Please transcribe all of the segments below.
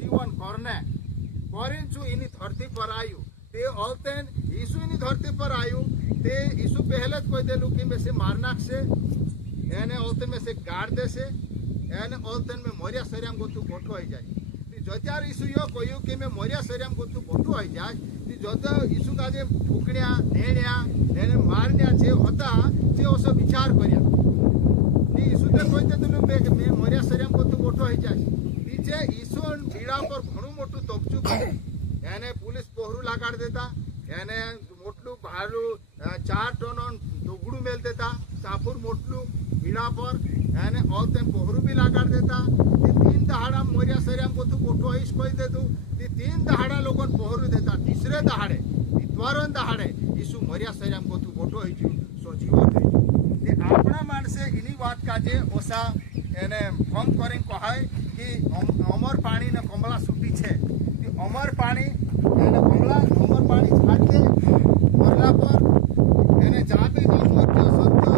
जीवन करने करिन छु इनी धरती पर आयु ते औलतेन यीशु इनी धरती पर आयु ते यीशु पहले कोई देलु कि में से मारनाक से एने औलते में से गाड़ दे से एने औलतेन में मोरिया शरीरम गोतु बोठो हो जाए जत्यार यीशु यो कोयु कि में मोरिया शरीरम गोतु बोठो हो जाए ती जत यीशु का जे फुकण्या नेण्या एने मारण्या जे होता जे ओसो विचार करया ती यीशु ते कोइते तुलु में मोरिया शरीरम गोतु बोठो हो जाए ती जे यीशु बीड़ा पर घणु मोटू तोपचू करे एने पुलिस पोहरू लगाड़ देता एने मोटलू भालू 4 टन दुगड़ू मेल देता चापुर मोटलू बीड़ा पर एने औलतेन पोहरू भी लगाड़ देता ती 3 दहाड़ा मोरिया शरीरम गोतु बोठो होइस कोई दे दू ती 3 दहाड़ा लोगन पोहरू देता तीसरे दहाड़े इतवारन दहाड़े यीशु मोरिया शरीरम गोतु बोठो होइजु सो जीवन होइजु ते आपणा माणसे इनी बात काजे ओसा एने भंग करें कहाय कि अमर पानी ने कमला सूटी छे कि अमर पानी एने कमला अमर पानी छाड़ते मरला पर एने जा भी जो मोटो सत्य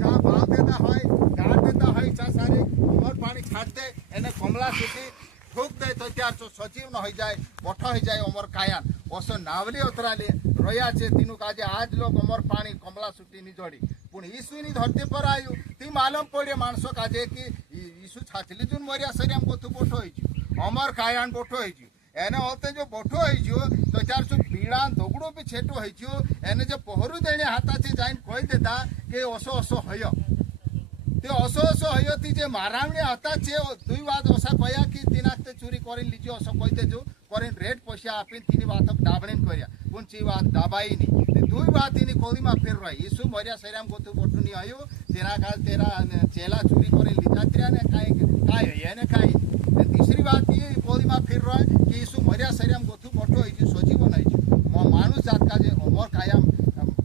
जा बाल देता है गाड़ देता है चा सारे अमर पानी छाड़ते एने कमला सूटी ठोक दे तो त्यार तो सजीव न हो जाए बठा हो जाए अमर कायान ओसो नावली उतराले रोया छे तीनु काजे आज लोग अमर पानी कमला सूटी नि जोड़ी पुण यीशु नी धरती पर आयु ती मालूम पड़े मानसो काजे कि यीशु छाचली जुन मोरिया शरीरम गोतु बोठो होइजु अमर कायान बोठो होइजु एने होते जो बोठो होइजु तो चार सु बीड़ा दोगड़ो भी छेटो होइजु एने जो पोहरू देने हाथा से जाइन कोई देता के ओसो ओसो होयो ते ओसो ओसो होयो ती जे मारावणे हाथा छे दुई बात ओसा कया कि तिनाते चोरी करिन लिजो ओसो कइते जो करिन रेट पैसा आपिन तिनी बात डाबणेन करया पुन ची बात दाबाई नी ते दुई बात तिनी कोलीमा फेर रही यीशु मोरिया शरीरम गोतु बोठु नी आयो तेरा काल तेरा चेला चोरी करिन लिजात्रिया ने काय येने काय ते तीसरी बात ये कोलीमा फेर रही कि यीशु मोरिया शरीरम गोतु बोठो होइजु सजीवन होइजु मो मानुष जात का जे अमर कायम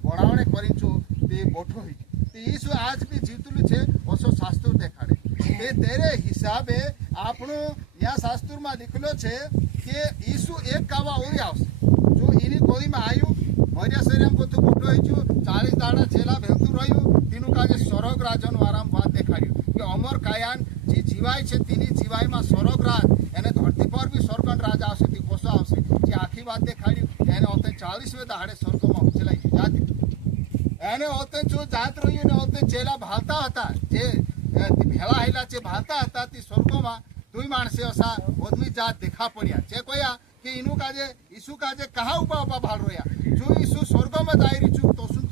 बडावणे करिनछु ते बोठो होइजु ते यीशु आज भी जीवतुलु छे ओसो शास्त्र देखाड़े ते तेरे हिसाबे आपणो या शास्त्र में लिखलो छे कि यीशु एक कावा ओरी आवशे जो इनी कोली में आयु मोरिया शरीरम गोतु बोठो होइजु 40 दाड़ा छेला भेलतु रह्यु तीनु काजे स्वर्ग राजन वाराम बात देखाड्यु कि अमर कायान जे जीवाय छे तिनी जीवाय में स्वर्ग राज एने धरती पर भी स्वर्गन राज आवशे ती कोसो आवशे जे आखी बात देखाड्यु एने होते 40वें दाड़े स्वर्ग में चलाई जाती एने होते जो जात रह्यु ने होते चेला भालता हता जे भेला हैला छे भालता हता ती स्वर्ग में दुई माणसे असा आदमी जात देखा पड़िया जे कोया कि इनु काजे यीशु काजे कहा उपा भाल रोया जो यीशु स्वर्ग में जाई रिचु तोसुन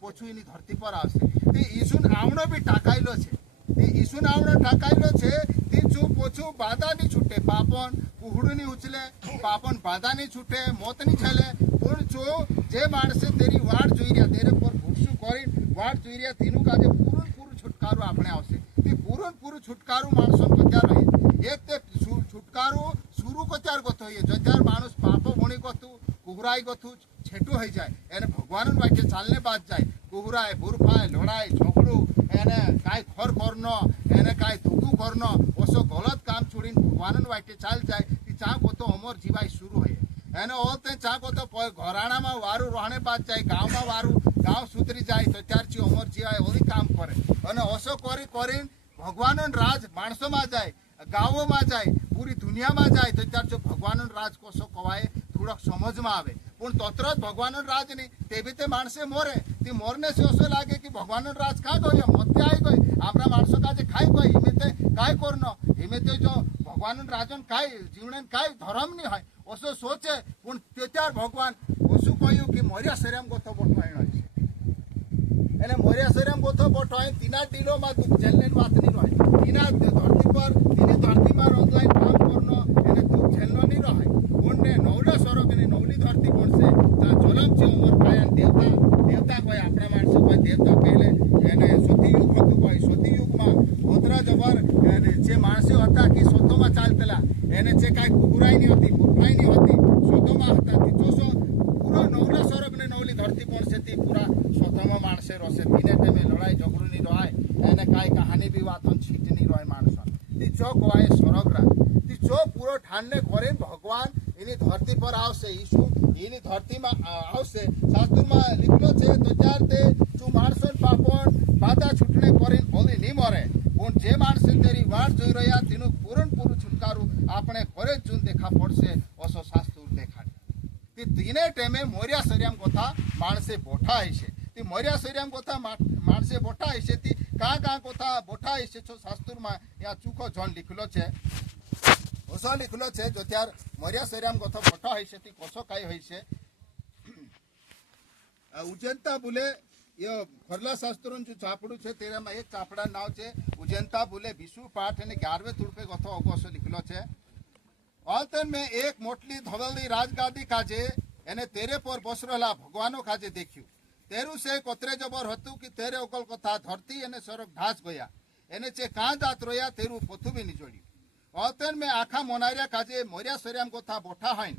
पोछु इनी धरती पर आवशे ती यीशु आवणो भी टाकायलो छे ती यीशु आवणो टाकायलो छे ती जो पोछु बाधा नी छूटे पापन कुहड़ू नी उछले पापन बाधा नी छूटे मौत नी छले पण जो जे माणसे तेरी वाट जोई रिया तेरे पर भूसु करी वाट जोई रिया तीनु काजे पूर्ण छुटकारो आपणे आवशे ती पूर्ण छुटकारो माणसो कत्यार रहे एक ते छुटकारो शुरू कत्यार गतो ये जत्यार माणूस पाप भणी गतु कुहराई गतु छेटू हो जाए एने भगवान वाक्य चालने बाद जाए कुहराय बुरफाय लड़ाई झगड़ू एने काय खर करनो एने काय दुखू करनो ओसो गलत काम छोड़ीन भगवान वाक्य चाल जाए ती चा गतो अमर जीवाई शुरू होए एने ओते चा गतो घराणा में वारू रहने बाद जाए गांव में वारू गांव सुधरी जाए तो त्यार ची अमर जीवाई ओली काम करे अने ओसो करी करीन भगवान राज माणसों में जाए गाँवों में जाए पूरी दुनिया में जाए तो त्यार जो भगवान राज कोसो कवाए थोड़ा समझ में आवे पण तोत्र भगवान राज नहीं ते भी ते माणसे मोरे ती मोरने से असो लागे कि भगवान राज का गयो मते आई गई आमरा माणसो काजे खाई गई हिमेते काय करनो हिमेते जो भगवान राजन काय जीवनेन काय धर्म नहीं है असो सोचे पण त्यार भगवान ओसु कयो कि मोरिया शरीरम गोतो बोठो आइनो एने मोरिया शरीरम गोतो बोठो आइ तीना दिलो मा दुख झेलने बात नहीं रहे तीना धरती पर तिनी धरती पर ऑनलाइन काम करनो एने दुख झेलनो नहीं रहे पुण्य नौला स्वर्ग ने नौली धरती पर से ता जोलम छे उमर कायन देवता कोई आपरा मानस कोई देवता पहले एने सती युग हतु कोई सती युग में होतरा जबर एने जे मानसे होता कि सोतो में चालतला एने जे काय कुकुराई नहीं होती बुटराई नहीं होती सोतो में होता ती जोसो पूरा नौला स्वर्ग ने नौली धरती पर से ती पूरा सोतो में मानसे रोसे तीने ते में लड़ाई झगड़ू नहीं रहे एने काय कहानी भी वातन छीट नहीं रहे मानस ती जो कोई स्वर्ग रा ती जो पूरा ठानने करे भगवान इनी धरती पर आवशे यीशु इनी धरती में आवशे शास्त्र में लिखलो छे तो त्यार ते जो माणसन पापन बाधा छूटने करीन ओली नहीं मरे પણ જે માણસે તેરી વાટ જોઈ રહ્યા તેનું પૂરું છુટકારું આપણે ઘરે જ જૂન દેખા પડશે ઓસો શાસ્ત્ર દેખાડે તે તીને ટેમે મોર્યા સરિયામ કોથા માણસે બોઠા હશે તે મોર્યા સરિયામ કોથા માણસે બોઠા હશે તે કાં કોથા બોઠા હશે છો શાસ્ત્રમાં યા ચૂકો જોન લીખેલો છે ઓસો લીખેલો છે જો ત્યાર મોર્યા સરિયામ કોથા બોઠા હશે તે કોસો કાંઈ હોય છે ઉજંતા બોલે ખરલા શાસ્ત્રોનું ચાપડું છે તેમાં એક ચાપડા નામ છે ઉજંતા બોલે વિશુ પાઠ અને 11વે તુડપે ગથો અગોસો લીખેલો છે ઓલતન મેં એક મોટલી ધવલની રાજગાદી કાજે એને તેરે પર બસરેલા ભગવાનો કાજે દેખ્યું તેરું સે કોતરે જબર હતું કે તેરે ઓકલ કથા ધરતી અને સરક ઢાસ ગયા એને છે કાં દાંત રોયા તેરું પોથું બી નીચોડ્યું ઓલતન મેં આખા મોનારિયા કાજે મોર્યા સરિયામ કોથા બોઠા હોય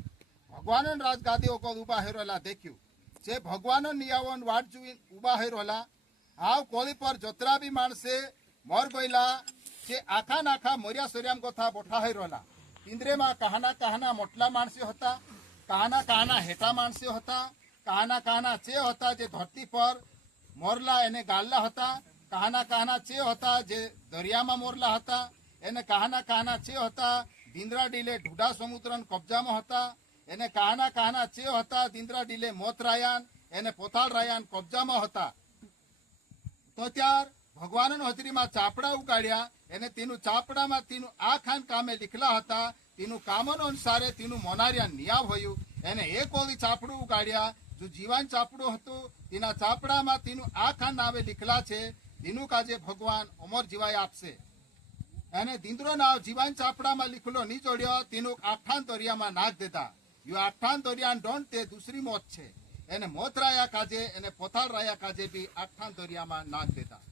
ભગવાન રાજગાદી ઓકલ ઉભા હેરેલા દેખ્યું જે ભગવાન નિયાવન વાટ જોઈ ઉભા હેરોલા હાવ કોળી પર જોતરા બી માણસે મોર ગયેલા જે આખા મોર્યા સરિયામ કોથા બોઠા હેરોલા ઇન્દ્રેમાં કહાના મોટલા માણસો હતા કહાના હેઠા માણસો હતા કહાના ચે હતા જે ધરતી પર મોરલા એને ગાલ્લા હતા કહાના ચે હતા જે દરિયામાં મોરલા હતા એને કહાના ચે હતા દિંદ્રા ડીલે ઢુડા સમુદ્રના કબજામાં હતા એને કહાના ચે હતા દિંદ્રા ડીલે મોતરાયાન એને પોતાળરાયાન કબજામાં હતા તો ત્યાર ભગવાનનો હથરીમાં ચાપડા ઉગાડ્યા એને તેનું ચાપડામાં તેનું આ ખાન કામે લીખલા હતા તેનું કામનો અનુસારે તેનું મોનારિયા નિયાવ હોયું એને એક ઓલી ચાપડું ઉગાડ્યા જો જીવાન ચાપડું હતું તેના ચાપડામાં તેનું આ ખાન નામે લીખલા છે તેનું કાજે ભગવાન અમર જીવાય આપશે એને દિંદ્રો નાવ જીવાન ચાપડામાં લીખલો નહીં જોડ્યો તેનું આઠાન દરિયામાં નાખ દેતા યો આઠાન દરિયાન ડોન્ટ તે દૂસરી મોત છે એને મોત રાયા કાજે એને પોતાળ રાયા કાજે બી આઠાન દરિયામાં નાખ દેતા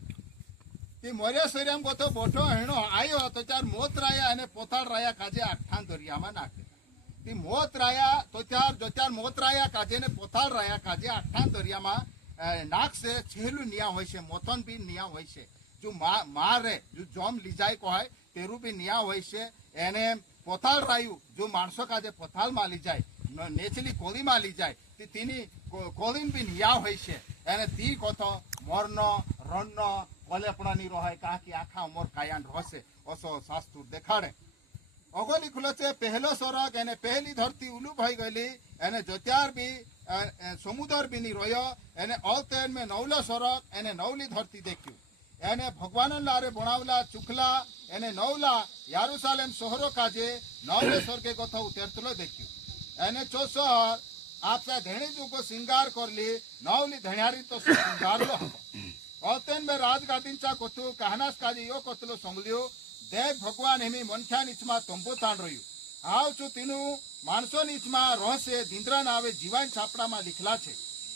તે મોર્યા સરિયામ ગોથો બોઠો હેણો આવ્યો તો ચાર મોત રાયા અને પોતાળ રાયા કાજે આઠાન દરિયામાં નાખ દેતા તે મોત રાયા તો ચાર મોત રાયા કાજે ને પોતાળ રાયા કાજે આઠાન દરિયામાં નાખશે છેલ્લું નિયા હોય છે મોતન બી નિયા હોય છે જો મારે જો જોમ લીજાય કહે તેરું બી નિયા હોય છે એને પોતાળ રાયું જો માણસો કાજે પોતાળમાં લઈ જાય નેચલી કોળીમાં લઈ જાય તેની કોળીમ બી નિયા હોય છે એને તી કોથો મોરનો રણનો કોલેપણાની રહે કાકી આખા અમર કાયાન રહેશે ઓસો શાસ્ત્ર દેખાડે અગો લીખલો છે પહેલો સ્વર્ગ એને પહેલી ધરતી ઉલું ભાઈ ગયેલી એને જોત્યાર બી સમુદર બી ની રહ્યો એને ઓલતેન મેં નવલો સ્વર્ગ એને નવલી ધરતી દેખ્યું એને ભગવાન લારે ભણાવલા ચુખલા એને નવલા યારુસાલેમ શહેરો કાજે નવલે સ્વર્ગે ગોથો ઉતરતલો દેખ્યું એને ચોસર આપતા ધેણી જુગો શિંગાર કરલી નવલી ધણ્યારી તો શિંગારલો હતો ઓતેન મેં રાજગાદીંચા કોથું કહાનાસ કાજે યો કોથલો સંભળ્યો દેખ ભગવાન એમી મનખ્યા નીચમાં તંબુ તાણ રહ્યું આવ છું તેનું માણસો નીચમાં રહશે દિંદ્રા નાવે જીવાન છાપડામાં લીખલા છે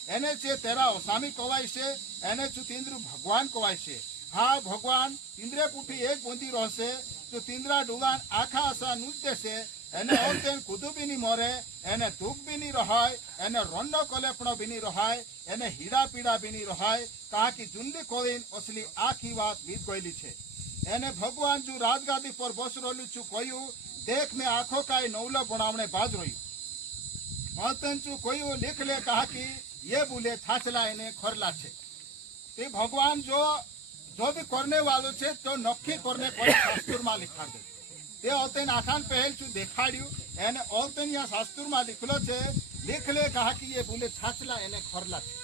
એને છે તેરા ઓસામી કવાય છે એને છું તિંદ્રુ ભગવાન કવાય છે હા ભગવાન તિંદ્રે પુઠી એક બોંધી રહેશે તો તિંદ્રા ડુગાન આખા આશા નૃત્ય છે એને ઓલતેન કુદુ બી ની મોરે એને ધૂપ બી ની રહાય એને રોંડો કોલેપણો બી ની રહાય એને હીરા પીડા બી ની રહાય કાકી જુંડી કોલીન ઓસલી આખી વાત બીત ગયેલી છે એને ભગવાન જો રાજગાદી પર બસરેલું છું કહ્યું દેખ મેં આંખો કાય નવલો ભણાવણે બાજ રહ્યું ઓલતેન છું કહ્યું લીખ લે કહા કે ये बोले छाछला એને ખરલા છે તે ભગવાન જો બી કરને વાળો છે તો નક્કી કરને કોઈ શાસ્ત્રમાં લીખાડ દે તે ઓતેન આખાન પહેલ છું દેખાડ્યું એને ઓતેન યા શાસ્ત્રમાં લીખલો છે લીખ લે કહા કે ये बोले छाछલા એને ખરલા છે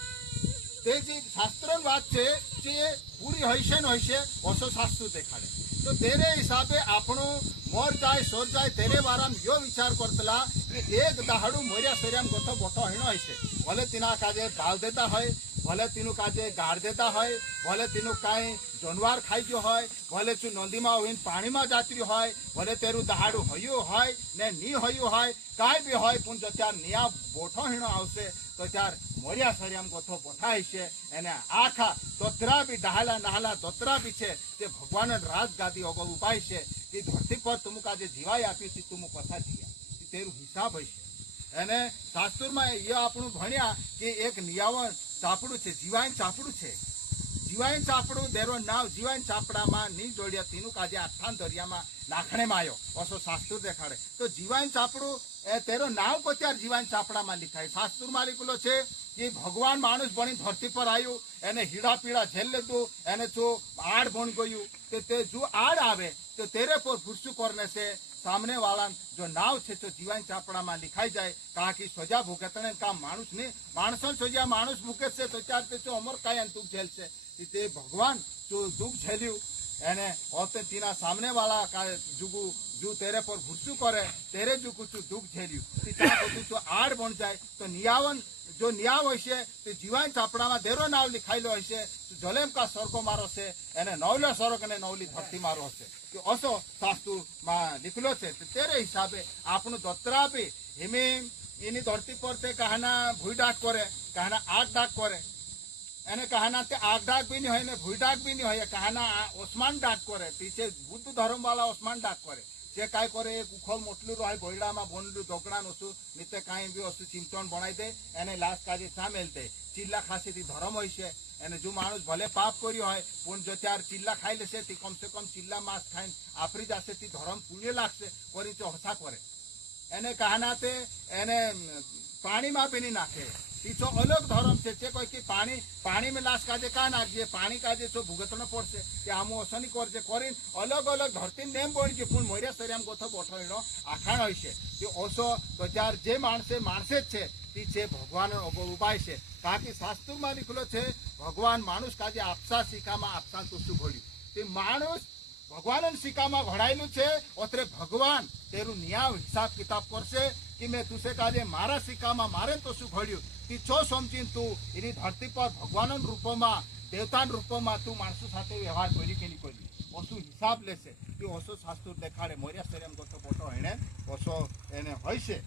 તે જે શાસ્ત્રની વાત છે જે પૂરી હશે ન હશે ઓસો શાસ્ત્ર દેખાડે તો તેરે હિસાબે આપણું મોર જાય સોર જાય તેરે વારામ યો વિચાર કરતલા કે એક દહાડું મોર્યા સરિયામ ગોથો બોઠો હેણો હશે ભલે તેના કાજે ડાળ દેતા હોય ભલે તેનું કાજે ગાળ દેતા હોય ભલે તેનું કાંઈ જાનવર ખાઈ ગયો હોય ભલે તું નદીમાં હોય પાણીમાં જાતર્યું હોય ભલે તેરું દહાડું હયું હોય ને ની હયું હોય કાંઈ બી હોય પણ જો ત્યાર નિયા બોઠો હીણો આવશે તો ત્યાર મોર્યા સરિયામ ગોથો બોઠા હશે એને આખા દોતરા બી ડહાલા નહાલા દોતરા બી છે તે ભગવાન રાજગાદી ઓગો ઉપાય છે કે ધરતી પર તું કાજે જીવાય આપી છે તું કથા જીયા તેરું હિસાબ હશે એને શાસ્ત્રમાં એ આપણું ભણ્યા કે એક નિયાવન ચાપડું છે જીવાન ચાપડું છે જીવાઈન ચાપડું તેરો નાવ જીવાઈન ચાપડામાં ની જોડ્યા તેનું કાજે આઠાન દરિયામાં નાખણેમાં આવ્યો ઓસો શાસ્ત્ર દેખાડે તો જીવાઈન ચાપડું એ તેરો નાવ પત્યાર જીવાઈન ચાપડામાં લીખાય શાસ્ત્રમાં લીખેલો છે કે ભગવાન માણસ બની ધરતી પર આવ્યું એને હીડા પીડા ઝેલ લીધું એને જો આડ બન ગયું તે જો આડ આવે તો તેરે પર ભૂરસું કરને છે सामने वाला जो नाव छे तो जीवन चापड़ा में लिखाई जाए कहा कि सजा भोगतने का मानुष ने माणसन सजा मानुष भूके से तो चार ते तो अमर काय दुख झेल से ते भगवान जो दुख झेल्यू एने होते तीना सामने वाला का जुगु जो तेरे पर भूसू करे तेरे जो कुछ दुख झेल्यू तो आड़ बन जाए तो नियावन जो नियाव हशे ते जीवन चापड़ा में देरो नाव लिखायेलो हशे जलेम का स्वर्गो मारो से एने नवलो स्वर्ग ने नवली धरती मारो हशे कि असो शास्त्र में लिखलो छे तेरे हिसाबे आपनु दत्रा भी हिमे इनी धरती पर ते कहना भूई डाक करे कहना आग डाक करे एने कहना ते आग डाक भी नहीं होय ने भूई डाक भी नहीं होय कहना ओस्मान डाक करे पीछे बुद्ध धर्म वाला ओस्मान डाक करे जे काय करे एक उखल मोटलू रहे गोयड़ा में बोनलू ढोकड़ा नसु निते काई भी वस्तु चिमटोन बनाई दे एने लाश काजे सामेल दे चिल्ला खासी थी धर्म होय छे एने जो मानुष भले पाप कर्यो होय पण जो त्यार चिल्ला खाई लेशे ती कम से कम चिल्ला मांस खाई आपरी जासे ती धर्म पुण्य लागशे करी तो हसा करे एने कहना ते एने पानी में भी नहीं नाखे तीचो अलग धर्म छे ते कोई कि पानी में लाश काजे का नाखजे पानी काजे जो भुगतनो पड़शे के आमो असनी करजे करीन अलग अलग धरती नेम पड़ी जे पण मोर्या सरियाम गोथो बोठोयनो आखाण होय छे ते ओसो तो जार जे माणसे छे ती छे भगवान उपाय छे ताकि शास्त्र में लिखलो छे भगवान मानुष काजे आपसा सिक्कामा आपसा तुसु घोड्યું ते मानुष भगवान सिक्कामा घोड़ायेलू छे ओतरे भगवान तेरू न्याय हिसाब किताब करशे कि मैं तुसे काजे मारा सिक्कामा मारे तो शू घड्યું ती छो समझीन तू एनी धरती पर भगवान रूपमां देवता रूपमां तू माणसो साथे व्यवहार करी के नहीं करी ओसो हिसाब लेशे कि ओसो शास्त्र देखाड़े मोर्या शरीरम गोतो बोटो एने ओसो एने होय छे।